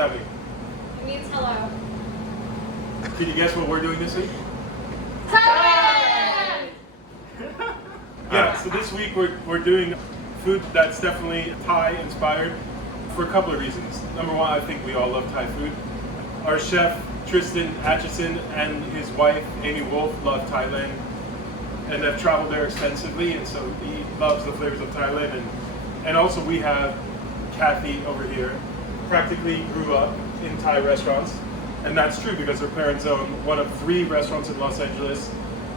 that mean? It means hello. Can you guess what we're doing this week? Thailand! Yeah, so this week we're doing food that's definitely Thai inspired for a couple of reasons. Number one, I think we all love Thai food. Our chef Tristan Atchison and his wife Amy Wolf love Thailand and have traveled there extensively, and so he loves the flavors of Thailand. And also we have Cathy over here, practically grew up in Thai restaurants, and that's true because her parents own one of 3 restaurants in Los Angeles,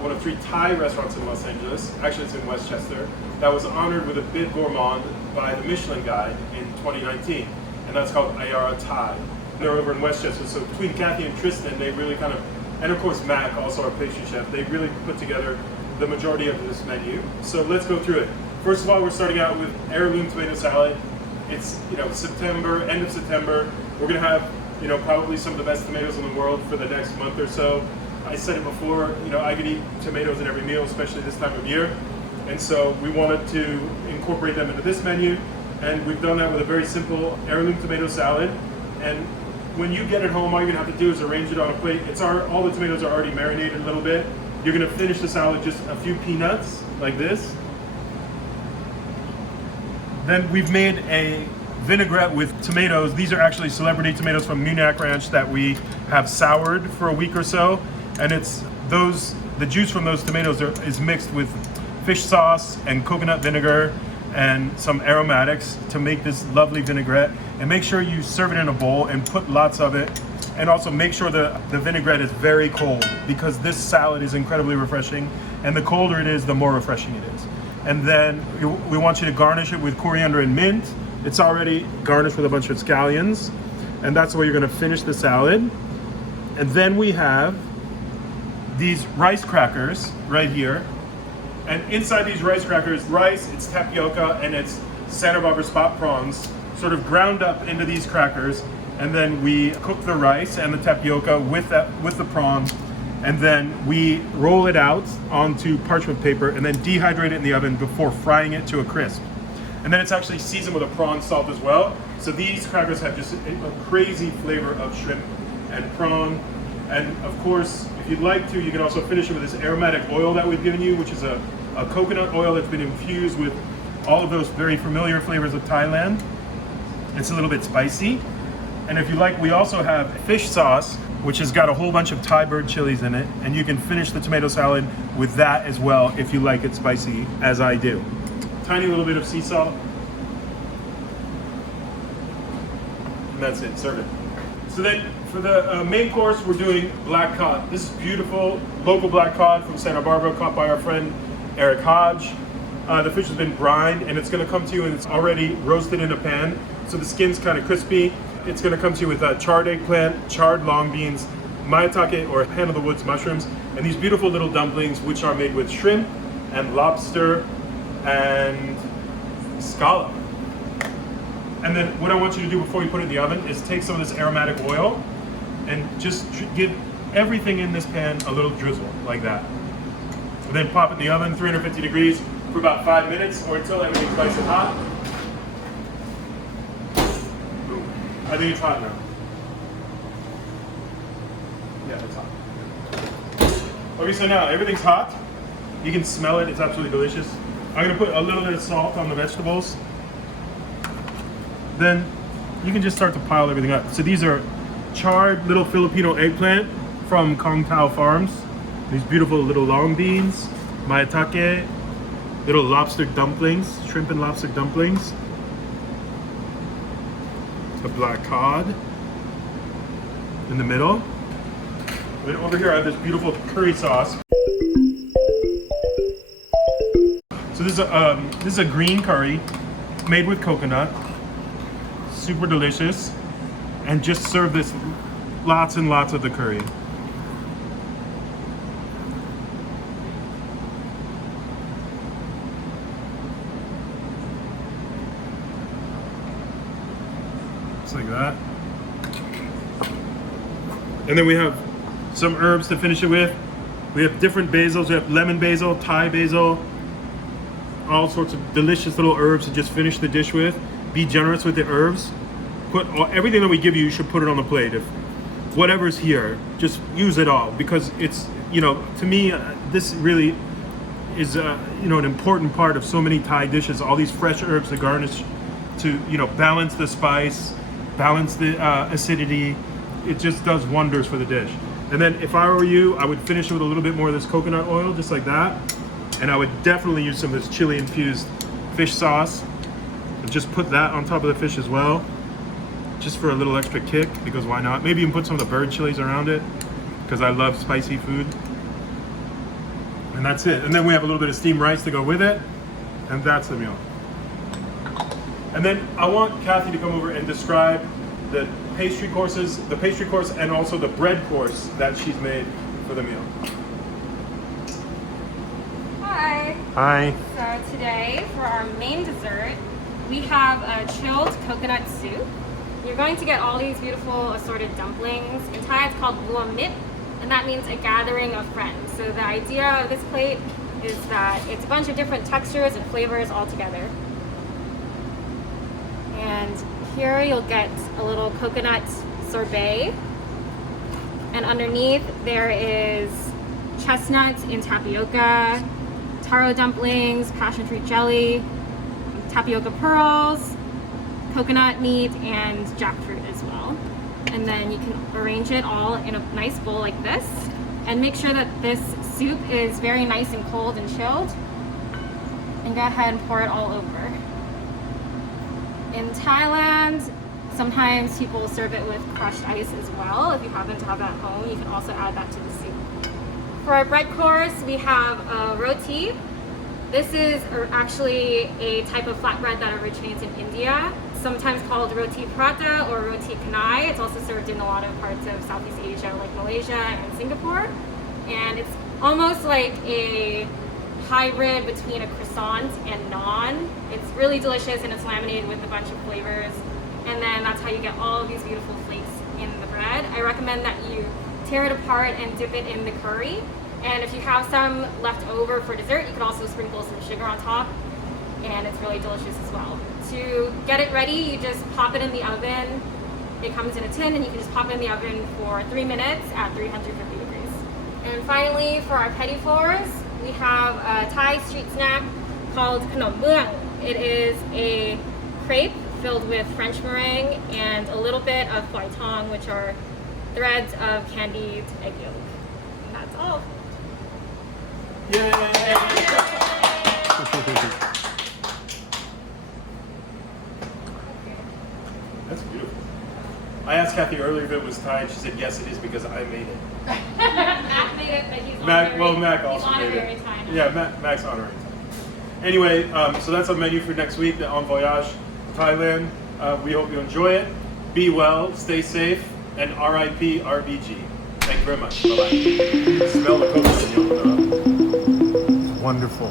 one of 3 Thai restaurants in Los Angeles, actually it's in Westchester, that was honored with a Bib Gourmand by the Michelin Guide in 2019, and that's called Ayara Thai. They're over in Westchester, so between Cathy and Tristan, they really kind of, and of course Mac, also our pastry chef, they really put together the majority of this menu. So let's go through it. First of all, we're starting out with heirloom tomato salad. It's September, end of September. We're gonna have probably some of the best tomatoes in the world for the next month or so. I said it before, I could eat tomatoes in every meal, especially this time of year. And so we wanted to incorporate them into this menu, and we've done that with a very simple heirloom tomato salad. And when you get it home, all you're gonna have to do is arrange it on a plate. All the tomatoes are already marinated a little bit. You're gonna finish the salad with just a few peanuts, like this. Then we've made a vinaigrette with tomatoes. These are actually celebrity tomatoes from Munich Ranch that we have soured for a week or so. And the juice from those tomatoes is mixed with fish sauce and coconut vinegar and some aromatics to make this lovely vinaigrette. And make sure you serve it in a bowl and put lots of it. And also make sure the vinaigrette is very cold, because this salad is incredibly refreshing. And the colder it is, the more refreshing it is. And then we want you to garnish it with coriander and mint. It's already garnished with a bunch of scallions. And that's the way you're gonna finish the salad. And then we have these rice crackers right here. And inside these rice crackers, it's tapioca, and it's Santa Barbara spot prawns, sort of ground up into these crackers. And then we cook the rice and the tapioca with the prawn. And then we roll it out onto parchment paper and then dehydrate it in the oven before frying it to a crisp. And then it's actually seasoned with a prawn salt as well. So these crackers have just a crazy flavor of shrimp and prawn. And of course, if you'd like to, you can also finish it with this aromatic oil that we've given you, which is a coconut oil that's been infused with all of those very familiar flavors of Thailand. It's a little bit spicy. And if you like, we also have fish sauce, which has got a whole bunch of Thai bird chilies in it. And you can finish the tomato salad with that as well if you like it spicy, as I do. Tiny little bit of sea salt. And that's it, serve it. So then for the main course, we're doing black cod. This is beautiful local black cod from Santa Barbara, caught by our friend Eric Hodge. The fish has been brined, and it's gonna come to you and it's already roasted in a pan. So the skin's kind of crispy. It's gonna come to you with charred eggplant, charred long beans, maitake or hand of the woods mushrooms, and these beautiful little dumplings, which are made with shrimp and lobster and scallop. And then what I want you to do before you put it in the oven is take some of this aromatic oil and just give everything in this pan a little drizzle, like that. And then pop it in the oven, 350 degrees, for about 5 minutes, or until everything's nice and hot. I think it's hot now. Yeah, it's hot. Okay, so now everything's hot. You can smell it, it's absolutely delicious. I'm gonna put a little bit of salt on the vegetables. Then you can just start to pile everything up. So these are charred little Filipino eggplant from Kong Tao Farms. These beautiful little long beans, maitake, little lobster dumplings, shrimp and lobster dumplings. The black cod in the middle. And then over here I have this beautiful curry sauce. So this is a green curry made with coconut. Super delicious. And just serve this lots and lots of the curry. Just like that. And then we have some herbs to finish it with. We have different basils. We have lemon basil, Thai basil, all sorts of delicious little herbs to just finish the dish with. Be generous with the herbs. put everything that we give you, you should put it on the plate. If whatever's here, just use it all, because it's, you know, to me, this really is, you know, an important part of so many Thai dishes. All these fresh herbs to garnish, to, you know, balance the spice, balance the acidity. It just does wonders for the dish. And then if I were you, I would finish it with a little bit more of this coconut oil, just like that. And I would definitely use some of this chili infused fish sauce. And just put that on top of the fish as well, just for a little extra kick, because why not? Maybe you can put some of the bird chilies around it, because I love spicy food. And that's it. And then we have a little bit of steamed rice to go with it. And that's the meal. And then I want Cathy to come over and describe the pastry courses, the pastry course, and also the bread course that she's made for the meal. Hi. Hi. So today, for our main dessert, we have a chilled coconut soup. You're going to get all these beautiful assorted dumplings. In Thai, it's called luam mit, and that means a gathering of friends. So the idea of this plate is that it's a bunch of different textures and flavors all together. And here you'll get a little coconut sorbet, and underneath there is chestnuts in tapioca, taro dumplings, passion fruit jelly, tapioca pearls, coconut meat, and jackfruit as well. And then you can arrange it all in a nice bowl like this, and make sure that this soup is very nice and cold and chilled, and go ahead and pour it all over. In Thailand, sometimes people serve it with crushed ice as well. If you happen to have that at home, you can also add that to the soup. For our bread course, we have roti. This is actually a type of flatbread that originates in India, sometimes called roti prata or roti canai. It's also served in a lot of parts of Southeast Asia, like Malaysia and Singapore. And it's almost like a hybrid between a croissant and naan. It's really delicious, and it's laminated with a bunch of flavors. And then that's how you get all of these beautiful flakes in the bread. I recommend that you tear it apart and dip it in the curry. And if you have some left over for dessert, you can also sprinkle some sugar on top, and it's really delicious as well. To get it ready, you just pop it in the oven. It comes in a tin, and you can just pop it in the oven for 3 minutes at 350 degrees. And finally, for our petit fours, we have a Thai street snack called khanom muang. It is a crepe filled with French meringue and a little bit of phoi thong, which are threads of candied egg yolk. And that's all. Yay! That's beautiful. I asked Cathy earlier if it was Thai, and she said yes, it is, because I made it. Mac made it, but he's Mac also made it. Yeah, Mac's honorary Thai. Anyway, so that's our menu for next week on Voyage, Thailand. We hope you enjoy it. Be well, stay safe, and RIP RBG. Thank you very much. Bye-bye. Smell the coconut. Wonderful.